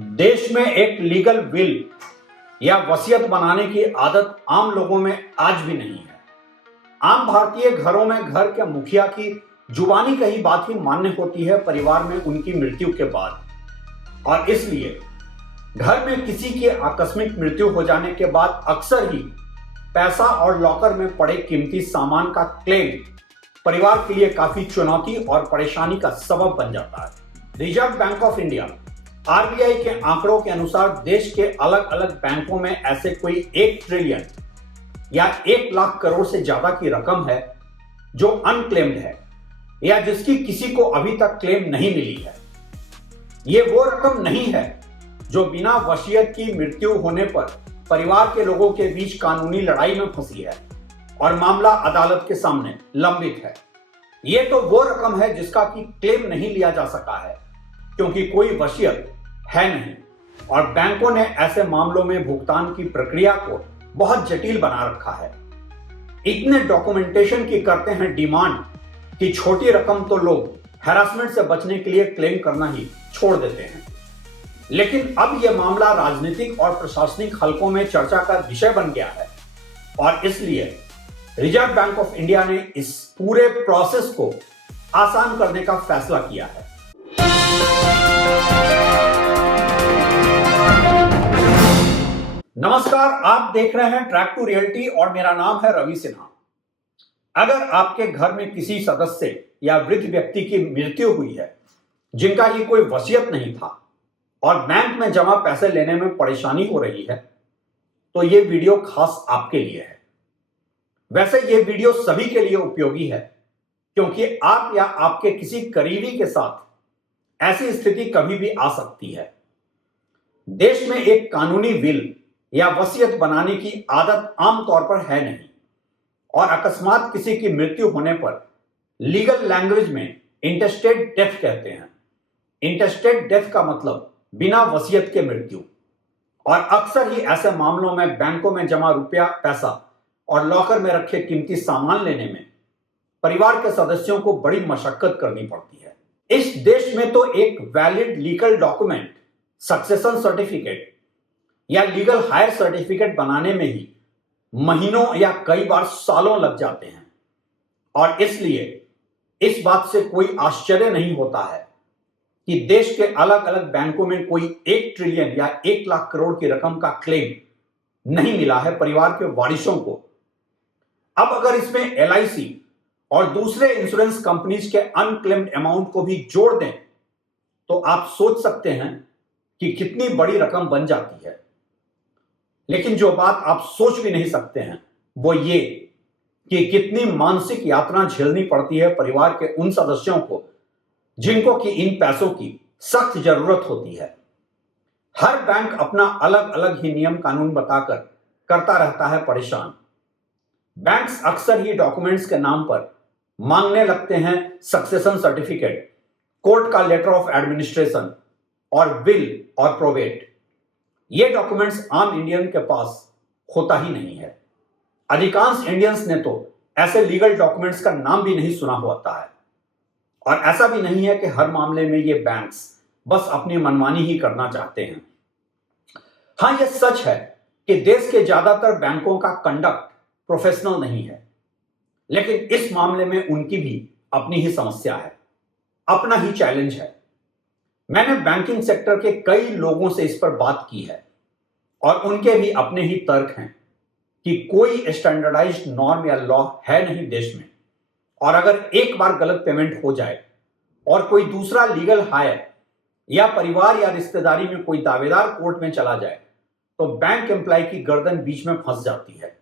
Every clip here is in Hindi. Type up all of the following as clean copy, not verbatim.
देश में एक लीगल विल या वसीयत बनाने की आदत आम लोगों में आज भी नहीं है। आम भारतीय घरों में घर के मुखिया की जुबानी कही बात ही मान्य होती है परिवार में उनकी मृत्यु के बाद, और इसलिए घर में किसी की आकस्मिक मृत्यु हो जाने के बाद अक्सर ही पैसा और लॉकर में पड़े कीमती सामान का क्लेम परिवार के लिए काफी चुनौती और परेशानी का सबब बन जाता है। Reserve bank of India RBI के आंकड़ों के अनुसार देश के अलग अलग बैंकों में ऐसे कोई 1 ट्रिलियन या 1 लाख करोड़ से ज्यादा की रकम है जो अनक्लेम्ड है या जिसकी किसी को अभी तक क्लेम नहीं मिली है। ये वो रकम नहीं है जो बिना वसीयत की मृत्यु होने पर परिवार के लोगों के बीच कानूनी लड़ाई में फंसी है और मामला अदालत के सामने लंबित है। ये तो वो रकम है जिसका कि क्लेम नहीं लिया जा सका है क्योंकि कोई वसीयत है नहीं, और बैंकों ने ऐसे मामलों में भुगतान की प्रक्रिया को बहुत जटिल बना रखा है। इतने डॉक्यूमेंटेशन की करते हैं डिमांड कि छोटी रकम तो लोग हैरासमेंट से बचने के लिए क्लेम करना ही छोड़ देते हैं। लेकिन अब यह मामला राजनीतिक और प्रशासनिक हलकों में चर्चा का विषय बन गया है और इसलिए रिजर्व बैंक ऑफ इंडिया ने इस पूरे प्रोसेस को आसान करने का फैसला किया है। नमस्कार, आप देख रहे हैं ट्रैक टू रियलिटी और मेरा नाम है रवि सिन्हा। अगर आपके घर में किसी सदस्य या वृद्ध व्यक्ति की मृत्यु हुई है जिनका ही कोई वसीयत नहीं था और बैंक में जमा पैसे लेने में परेशानी हो रही है तो यह वीडियो खास आपके लिए है। वैसे यह वीडियो सभी के लिए उपयोगी है क्योंकि आप या आपके किसी करीबी के साथ ऐसी स्थिति कभी भी आ सकती है। देश में एक कानूनी विल या वसीयत बनाने की आदत आमतौर पर है नहीं, और अकस्मात किसी की मृत्यु होने पर लीगल लैंग्वेज में इंटेस्टेड डेथ कहते हैं। इंटेस्टेड डेथ का मतलब बिना वसीयत के मृत्यु, और अक्सर ही ऐसे मामलों में बैंकों में जमा रुपया, पैसा और लॉकर में रखे कीमती सामान लेने में परिवार के सदस्यों को बड़ी मशक्कत करनी पड़ती है। इस देश में तो एक valid legal document, succession certificate या लीगल हायर सर्टिफिकेट बनाने में ही महीनों या कई बार सालों लग जाते हैं, और इसलिए इस बात से कोई आश्चर्य नहीं होता है कि देश के अलग अलग बैंकों में कोई 1 ट्रिलियन या 1 लाख करोड़ की रकम का क्लेम नहीं मिला है परिवार के वारिसों को। अब अगर इसमें एलआईसी और दूसरे इंश्योरेंस कंपनीज के अनक्लेम्ड अमाउंट को भी जोड़ दें तो आप सोच सकते हैं कि कितनी बड़ी रकम बन जाती है। लेकिन जो बात आप सोच भी नहीं सकते हैं वो ये कि कितनी मानसिक यातना झेलनी पड़ती है परिवार के उन सदस्यों को जिनको कि इन पैसों की सख्त जरूरत होती है। हर बैंक अपना अलग अलग ही नियम कानून बताकर करता रहता है परेशान। बैंक्स अक्सर ही डॉक्यूमेंट्स के नाम पर मांगने लगते हैं सक्सेशन सर्टिफिकेट, कोर्ट का लेटर ऑफ एडमिनिस्ट्रेशन और विल और प्रोबेट। ये डॉक्यूमेंट्स आम इंडियन के पास होता ही नहीं है। अधिकांश इंडियंस ने तो ऐसे लीगल डॉक्यूमेंट्स का नाम भी नहीं सुना होता है, और ऐसा भी नहीं है कि हर मामले में ये बैंक्स बस अपनी मनमानी ही करना चाहते हैं। हाँ, यह सच है कि देश के ज्यादातर बैंकों का कंडक्ट प्रोफेशनल नहीं है, लेकिन इस मामले में उनकी भी अपनी ही समस्या है, अपना ही चैलेंज है। मैंने बैंकिंग सेक्टर के कई लोगों से इस पर बात की है और उनके भी अपने ही तर्क हैं कि कोई स्टैंडर्डाइज्ड नॉर्म या लॉ है नहीं देश में, और अगर एक बार गलत पेमेंट हो जाए और कोई दूसरा लीगल हायर या परिवार या रिश्तेदारी में कोई दावेदार कोर्ट में चला जाए तो बैंक एम्प्लॉय की गर्दन बीच में फंस जाती है।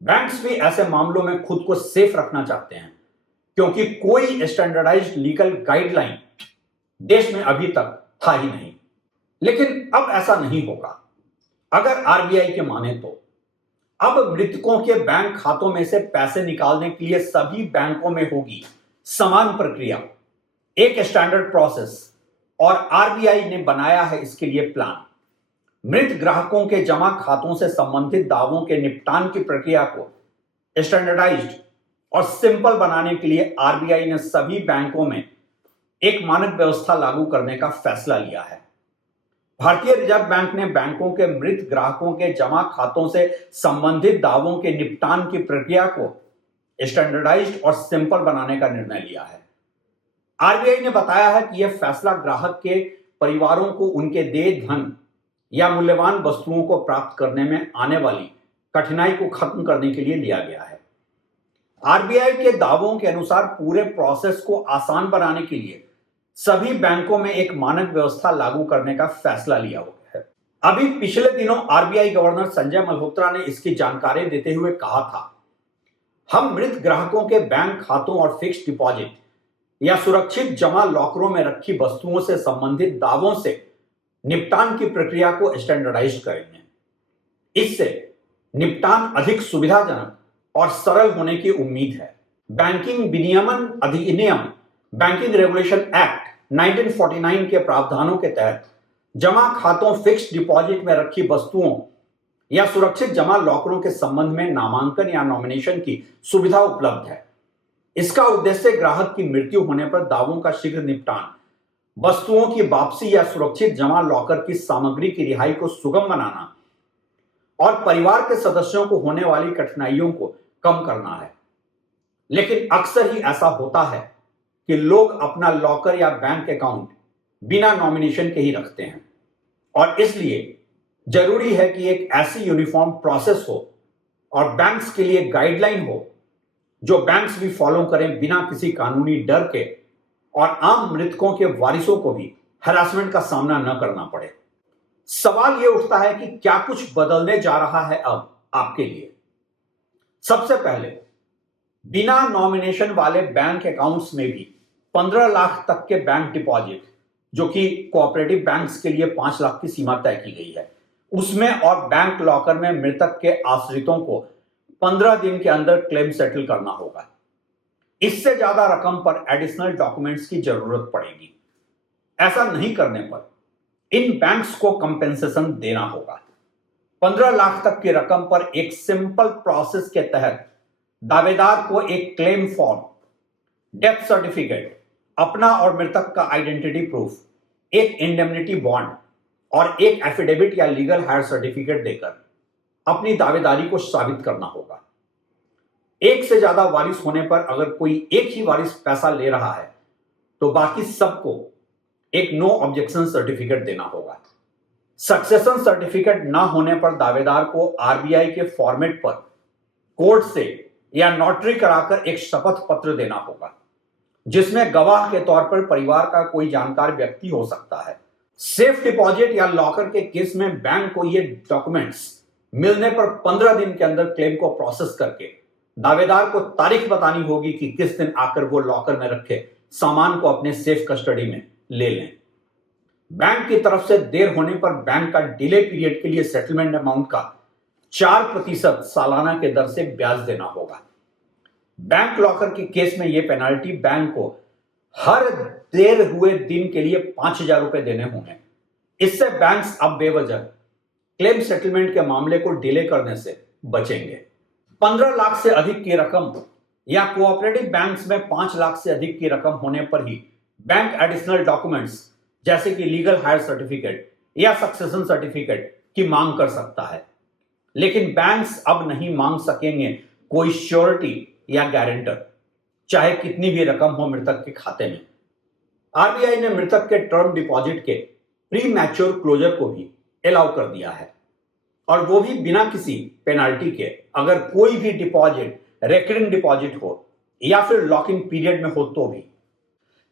बैंक्स भी ऐसे मामलों में खुद को सेफ रखना चाहते हैं क्योंकि कोई स्टैंडर्डाइज्ड लीगल गाइडलाइन देश में अभी तक था ही नहीं। लेकिन अब ऐसा नहीं होगा। अगर आरबीआई के माने तो अब मृतकों के बैंक खातों में से पैसे निकालने के लिए सभी बैंकों में होगी समान प्रक्रिया, एक स्टैंडर्ड प्रोसेस, और आरबीआई ने बनाया है इसके लिए प्लान। मृत ग्राहकों के जमा खातों से संबंधित दावों के निपटान की प्रक्रिया को स्टैंडर्डाइज्ड और सिंपल बनाने के लिए आरबीआई ने सभी बैंकों में एक मानक व्यवस्था लागू करने का फैसला लिया है। भारतीय रिजर्व बैंक ने बैंकों के मृत ग्राहकों के जमा खातों से संबंधित दावों के निपटान की प्रक्रिया को स्टैंडर्डाइज्ड और सिंपल बनाने का निर्णय लिया है। आरबीआई ने बताया है कि यह फैसला ग्राहक के परिवारों को उनके देय धन या मूल्यवान वस्तुओं को प्राप्त करने में आने वाली कठिनाई को खत्म करने के लिए लिया गया है। आरबीआई के दावों के अनुसार पूरे प्रोसेस को आसान बनाने के लिए सभी बैंकों में एक मानक व्यवस्था लागू करने का फैसला लिया हुआ है। अभी पिछले दिनों आरबीआई गवर्नर संजय मल्होत्रा ने इसकी जानकारी देते हुए कहा था, हम मृत ग्राहकों के बैंक खातों और फिक्स्ड डिपॉजिट या सुरक्षित जमा लॉकरों में रखी वस्तुओं से संबंधित दावों से निपटान की प्रक्रिया को स्टैंडर्डाइज करेंगे। इससे निपटान अधिक सुविधाजनक और सरल होने की उम्मीद है। बैंकिंग विनियमन अधिनियम बैंकिंग रेगुलेशन एक्ट 1949 के प्रावधानों के तहत जमा खातों, फिक्स्ड डिपॉजिट में रखी वस्तुओं या सुरक्षित जमा लॉकरों के संबंध में नामांकन या नॉमिनेशन की सुविधा उपलब्ध है। इसका उद्देश्य ग्राहक की मृत्यु होने पर दावों का शीघ्र निपटान, वस्तुओं की वापसी या सुरक्षित जमा लॉकर की सामग्री की रिहाई को सुगम बनाना और परिवार के सदस्यों को होने वाली कठिनाइयों को कम करना है। लेकिन अक्सर ही ऐसा होता है कि लोग अपना लॉकर या बैंक अकाउंट बिना नॉमिनेशन के ही रखते हैं और इसलिए जरूरी है कि एक ऐसी यूनिफॉर्म प्रोसेस हो और बैंक्स के लिए गाइडलाइन हो जो बैंक्स भी फॉलो करें बिना किसी कानूनी डर के और आम मृतकों के वारिसों को भी हरासमेंट का सामना न करना पड़े। सवाल यह उठता है कि क्या कुछ बदलने जा रहा है अब आपके लिए। सबसे पहले, बिना नॉमिनेशन वाले बैंक अकाउंट्स में भी 15 लाख तक के बैंक डिपॉजिट, जो कि कोऑपरेटिव बैंक्स के लिए 5 लाख की सीमा तय की गई है, उसमें और बैंक लॉकर में मृतक के आश्रितों को 15 दिन के अंदर क्लेम सेटल करना होगा। इससे ज्यादा रकम पर एडिशनल डॉक्यूमेंट्स की जरूरत पड़ेगी। ऐसा नहीं करने पर इन बैंक्स को कंपेंसेशन देना होगा। 15 लाख तक की रकम पर एक सिंपल प्रोसेस के तहत दावेदार को एक क्लेम फॉर्म, डेथ सर्टिफिकेट, अपना और मृतक का आइडेंटिटी प्रूफ, एक इंडेमनिटी बॉन्ड और एक एफिडेविट या लीगल हायर सर्टिफिकेट देकर अपनी दावेदारी को साबित करना होगा। एक से ज्यादा वारिस होने पर अगर कोई एक ही वारिस पैसा ले रहा है तो बाकी सबको एक नो ऑब्जेक्शन सर्टिफिकेट देना होगा। सक्सेशन सर्टिफिकेट ना होने पर दावेदार को आरबीआई के फॉर्मेट पर कोर्ट से या नोटरी कराकर एक शपथ पत्र देना होगा, जिसमें गवाह के तौर पर परिवार का कोई जानकार व्यक्ति हो सकता है। सेफ डिपॉजिट या लॉकर के केस में बैंक को ये डॉक्यूमेंट्स मिलने पर 15 दिन के अंदर क्लेम को प्रोसेस करके दावेदार को तारीख बतानी होगी कि किस दिन आकर वो लॉकर में रखे सामान को अपने सेफ कस्टडी में ले लें। बैंक की तरफ से देर होने पर बैंक का डिले पीरियड के लिए सेटलमेंट अमाउंट का 4% सालाना के दर से ब्याज देना होगा। बैंक लॉकर के केस में यह पेनाल्टी बैंक को हर देर हुए दिन के लिए 5,000 रुपए देने होंगे। इससे बैंक्स अब बेवजह क्लेम सेटलमेंट के मामले को डिले करने से बचेंगे। 15 लाख से अधिक की रकम या कोऑपरेटिव बैंक्स में 5 लाख से अधिक की रकम होने पर ही बैंक एडिशनल डॉक्यूमेंट्स जैसे कि लीगल हायर सर्टिफिकेट या सक्सेशन सर्टिफिकेट की मांग कर सकता है। लेकिन बैंक्स अब नहीं मांग सकेंगे कोई श्योरिटी या गारंटर, चाहे कितनी भी रकम हो मृतक के खाते में। आरबीआई ने मृतक के टर्म डिपॉजिट के प्री मैच्योर क्लोजर को भी अलाउ कर दिया है, और वो भी बिना किसी पेनाल्टी के, अगर कोई भी डिपॉजिट रेकरिंग डिपॉजिट हो या फिर लॉकिंग पीरियड में हो तो भी।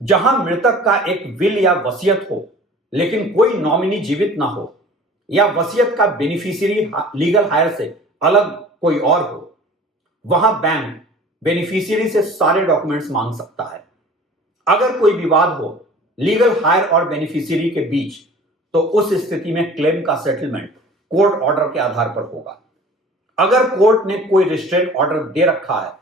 जहां मृतक का एक विल या वसीयत हो लेकिन कोई नॉमिनी जीवित ना हो, या वसीयत का बेनिफिशियरी लीगल हायर से अलग कोई और हो, वहां बैंक बेनिफिशियरी से सारे डॉक्यूमेंट्स मांग सकता है। अगर कोई विवाद हो लीगल हायर और बेनिफिशियरी के बीच, तो उस स्थिति में क्लेम का सेटलमेंट कोर्ट ऑर्डर के आधार पर होगा। अगर कोर्ट ने कोई रिस्ट्रेंट ऑर्डर दे रखा है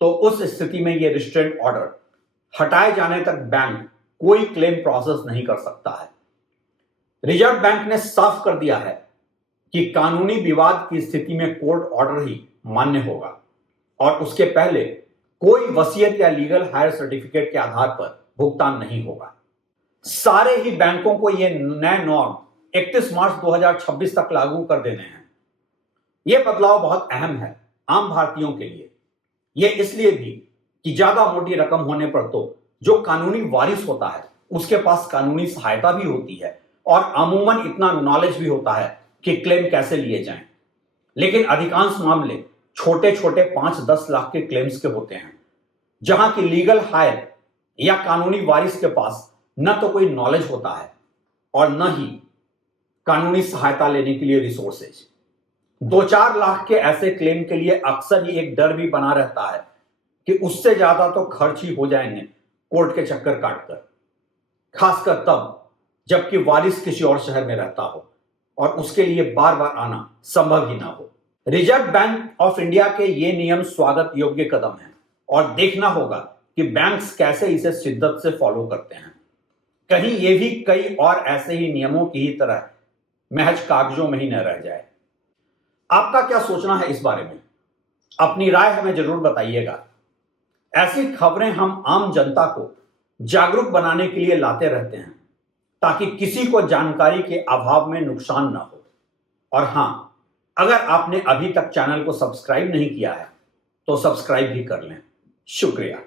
तो उस स्थिति में यह रिस्ट्रेंट ऑर्डर हटाए जाने तक बैंक कोई क्लेम प्रोसेस नहीं कर सकता है। रिजर्व बैंक ने साफ कर दिया है कि कानूनी विवाद की स्थिति में कोर्ट ऑर्डर ही मान्य होगा और उसके पहले कोई वसीयत या लीगल हायर सर्टिफिकेट के आधार पर भुगतान नहीं होगा। सारे ही बैंकों को यह नए नॉर्म 31 मार्च 2026 तक लागू कर देने हैं। यह बदलाव बहुत अहम है आम भारतीयों के लिए। यह इसलिए भी कि ज्यादा मोटी रकम होने पर तो जो कानूनी वारिस होता है उसके पास कानूनी सहायता भी होती है और अमूमन इतना नॉलेज भी होता है कि क्लेम कैसे लिए जाएं। लेकिन अधिकांश मामले छोटे छोटे 5-10 लाख के क्लेम्स के होते हैं, जहां की लीगल हायर या कानूनी वारिस के पास न तो कोई नॉलेज होता है और न ही कानूनी सहायता लेने के लिए रिसोर्सेज। 2-4 लाख के ऐसे क्लेम के लिए अक्सर ही एक डर भी बना रहता है कि उससे ज्यादा तो खर्च ही हो जाएंगे कोर्ट के चक्कर काटकर, खासकर तब जबकि वारिस किसी और शहर में रहता हो और उसके लिए बार बार आना संभव ही ना हो। रिजर्व बैंक ऑफ इंडिया के ये नियम स्वागत योग्य कदम है और देखना होगा कि बैंक्स कैसे इसे शिद्दत से फॉलो करते हैं। कहीं ये भी कई और ऐसे ही नियमों की ही तरह महज कागजों में ही न रह जाए। आपका क्या सोचना है इस बारे में? अपनी राय हमें जरूर बताइएगा। ऐसी खबरें हम आम जनता को जागरूक बनाने के लिए लाते रहते हैं ताकि किसी को जानकारी के अभाव में नुकसान ना हो। और हां, अगर आपने अभी तक चैनल को सब्सक्राइब नहीं किया है तो सब्सक्राइब भी कर लें। शुक्रिया।